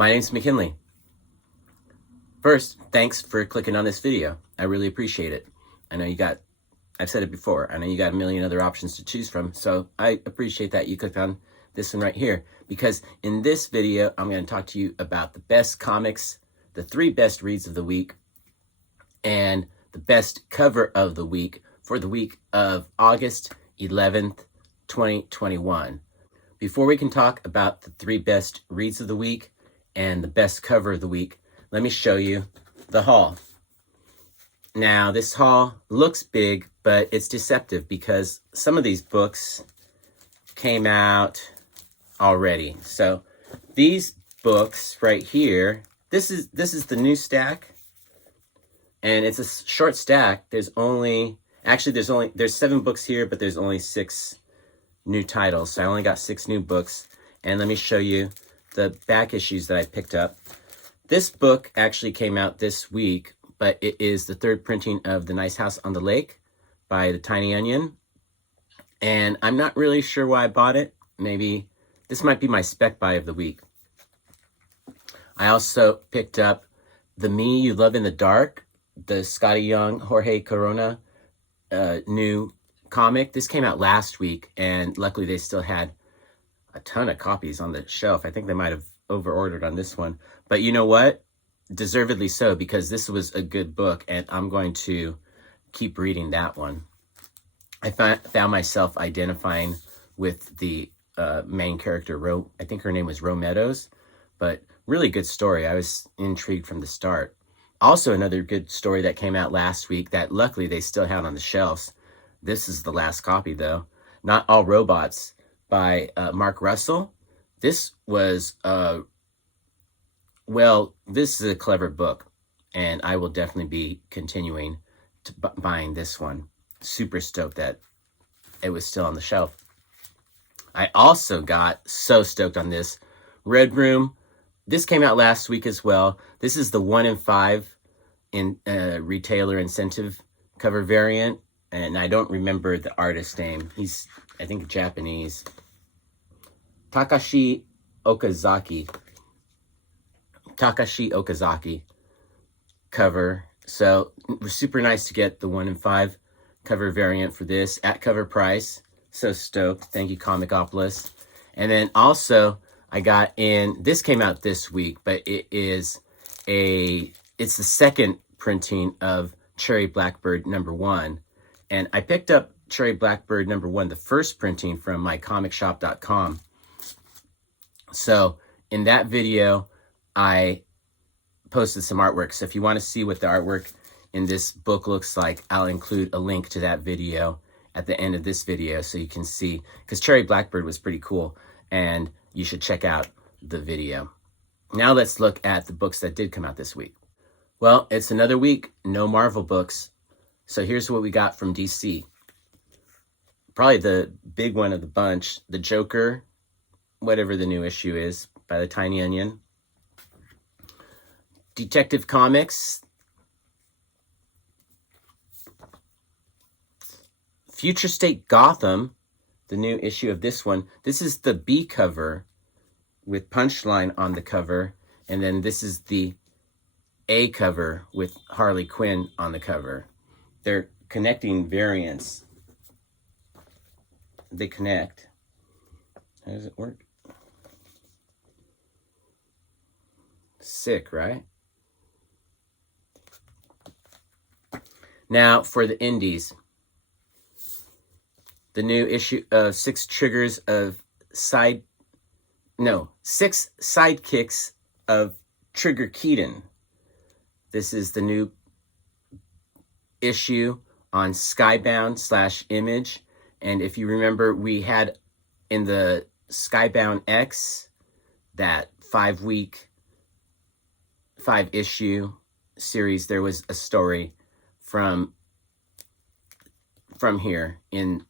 My name's McKinley. First, thanks for clicking on this video. I really appreciate it. I know I've said it before, I know you got a million other options to choose from, so I appreciate that you clicked on this one right here, because in this video, I'm going to talk to you about the best comics, the 3 best reads of the week, and the best cover of the week for the week of August 11th, 2021. Before we can talk about the 3 best reads of the week and the best cover of the week, let me show you the haul. Now, this haul looks big, but it's deceptive because some of these books came out already. So these books right here, this is the new stack, and it's a short stack. There's 7 books here, but there's only 6 new titles. So I only got 6 new books. And let me show you the back issues that I picked up. This book actually came out this week, but it is the 3rd printing of The Nice House on the Lake by the Tiny Onion. And I'm not really sure why I bought it. Maybe this might be my spec buy of the week. I also picked up The Me You Love in the Dark, the Scotty Young, Jorge Corona new comic. This came out last week, and luckily they still had a ton of copies on the shelf. I think they might have over-ordered on this one. But you know what? Deservedly so, because this was a good book, and I'm going to keep reading that one. I found myself identifying with the main character, I think her name was Ro Meadows, but really good story. I was intrigued from the start. Also, another good story that came out last week that luckily they still had on the shelves. This is the last copy, though. Not All Robots by Mark Russell. This was, this is a clever book, and I will definitely be continuing to buying this one. Super stoked that it was still on the shelf. I also got so stoked on this. Red Room. This came out last week as well. This is the 1 in 5 in retailer incentive cover variant, and I don't remember the artist's name. He's, I think, Japanese. Takashi Okazaki cover. So it was super nice to get the 1 in 5 cover variant for this at cover price. So stoked. Thank you, Comicopolis. And then also I got this came out this week, but it's the 2nd printing of Cherry Blackbird #1. And I picked up Cherry Blackbird #1, the 1st printing from mycomicshop.com. So in that video, I posted some artwork. So if you want to see what the artwork in this book looks like, I'll include a link to that video at the end of this video so you can see, because Cherry Blackbird was pretty cool, and you should check out the video. Now let's look at the books that did come out this week. Well, it's another week, no Marvel books. So here's what we got from DC. Probably the big one of the bunch, The Joker, whatever the new issue is, by the Tiny Onion. Detective Comics. Future State Gotham, the new issue of this one. This is the B cover with Punchline on the cover. And then this is the A cover with Harley Quinn on the cover. They're connecting variants. They connect. How does it work? Sick, right? Now for the indies. The new issue of 6 sidekicks of Trigger Keaton. This is the new issue on Skybound/Image. And if you remember, we had in the Skybound X, that 5-issue series, there was a story from here in,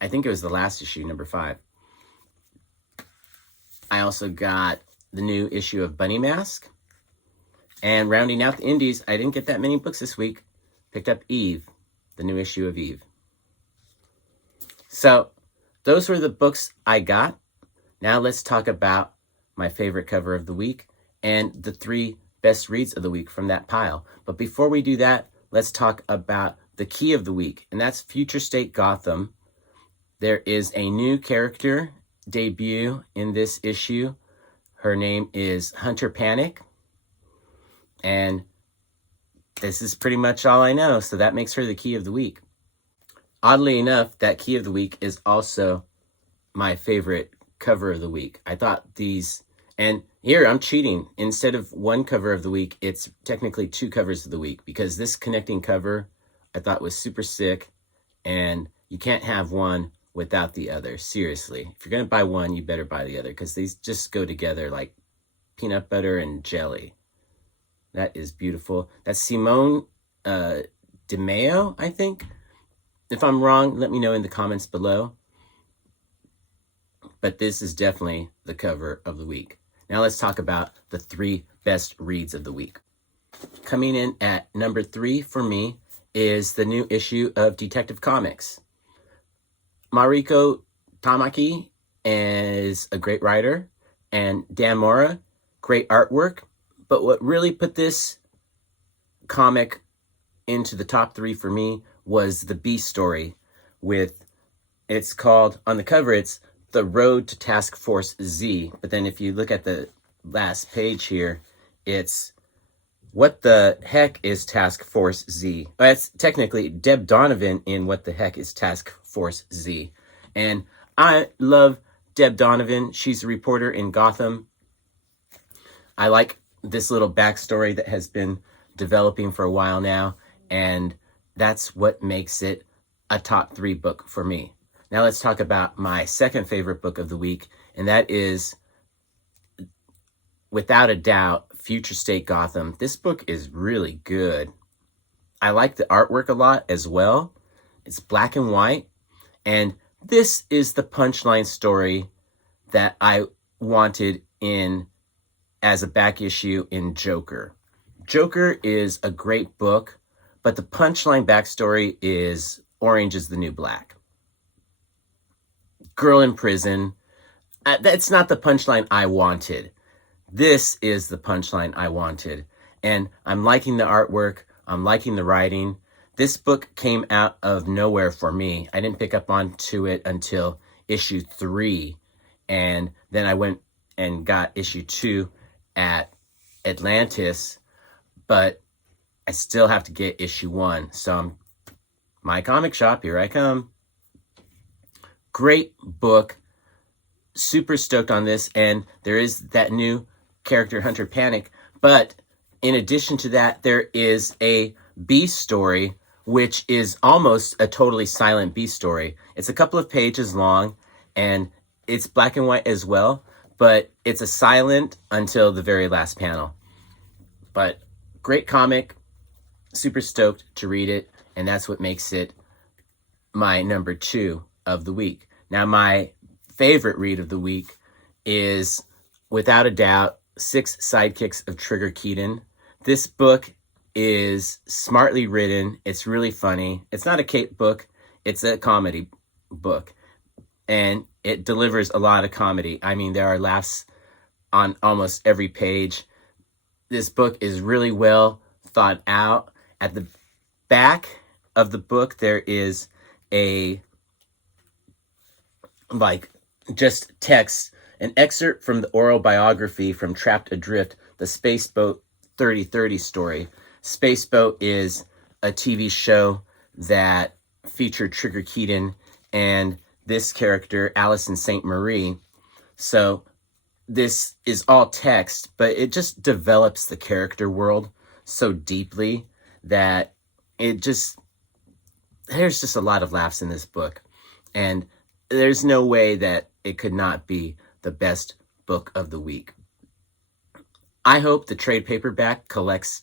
I think it was the last issue, number 5. I also got the new issue of Bunny Mask. And rounding out the indies, I didn't get that many books this week. Picked up Eve, the new issue of Eve. So those were the books I got. Now let's talk about my favorite cover of the week and the 3 best reads of the week from that pile. But before we do that, let's talk about the key of the week, and that's Future State Gotham. There is a new character debut in this issue. Her name is Hunter Panic, and this is pretty much all I know, so that makes her the key of the week. Oddly enough, that key of the week is also my favorite cover of the week. I thought these, and here I'm cheating. Instead of 1 cover of the week, it's technically 2 covers of the week, because this connecting cover I thought was super sick, and you can't have one without the other. Seriously, if you're going to buy one, you better buy the other, because these just go together like peanut butter and jelly. That is beautiful. That's Simone DeMeo, I think. If I'm wrong, let me know in the comments below. But this is definitely the cover of the week. Now let's talk about the 3 best reads of the week. Coming in at number 3 for me is the new issue of Detective Comics. Mariko Tamaki is a great writer, and Dan Mora, great artwork. But what really put this comic into the top 3 for me was the B story it's called, on the cover, it's The Road to Task Force Z. But then if you look at the last page here, it's What the Heck is Task Force Z? That's technically Deb Donovan in What the Heck is Task Force Z. And I love Deb Donovan. She's a reporter in Gotham. I like this little backstory that has been developing for a while now, and that's what makes it a top 3 book for me. Now let's talk about my second favorite book of the week, and that is, without a doubt, Future State Gotham. This book is really good. I like the artwork a lot as well. It's black and white, and this is the punchline story that I wanted in as a back issue in Joker. Joker is a great book, but the punchline backstory is Orange is the New Black. Girl in prison. That's not the punchline I wanted. This is the punchline I wanted. And I'm liking the artwork. I'm liking the writing. This book came out of nowhere for me. I didn't pick up onto it until issue 3. And then I went and got issue 2 at Atlantis, but I still have to get issue 1. So my comic shop, here I come. Great book. Super stoked on this. And there is that new character, Hunter Panic. But in addition to that, there is a B story, which is almost a totally silent B story. It's a couple of pages long, and it's black and white as well, but it's a silent until the very last panel. But great comic, super stoked to read it, and that's what makes it my number 2 of the week. Now, my favorite read of the week is, without a doubt, 6 Sidekicks of Trigger Keaton. This book is smartly written. It's really funny. It's not a cape book. It's a comedy book. And it delivers a lot of comedy. I mean, there are laughs on almost every page. This book is really well thought out. At the back of the book, there is just text, an excerpt from the oral biography from Trapped Adrift, the Spaceboat 3030 story. Spaceboat is a TV show that featured Trigger Keaton and this character, Allison St. Marie. So this is all text, but it just develops the character world so deeply that there's just a lot of laughs in this book. And there's no way that it could not be the best book of the week. I hope the trade paperback collects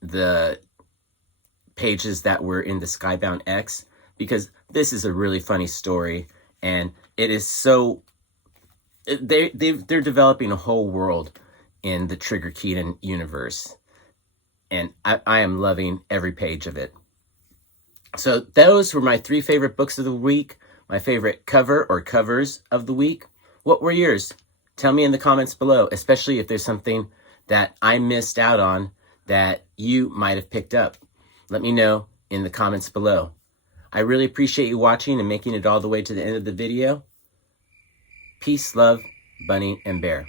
the pages that were in the Skybound X, because this is a really funny story, and it is so... They're developing a whole world in the Trigger Keaton universe, and I am loving every page of it. So those were my 3 favorite books of the week, my favorite cover or covers of the week. What were yours? Tell me in the comments below, especially if there's something that I missed out on that you might have picked up? Let me know in the comments below. I really appreciate you watching and making it all the way to the end of the video. Peace, love, Bunny, and Bear.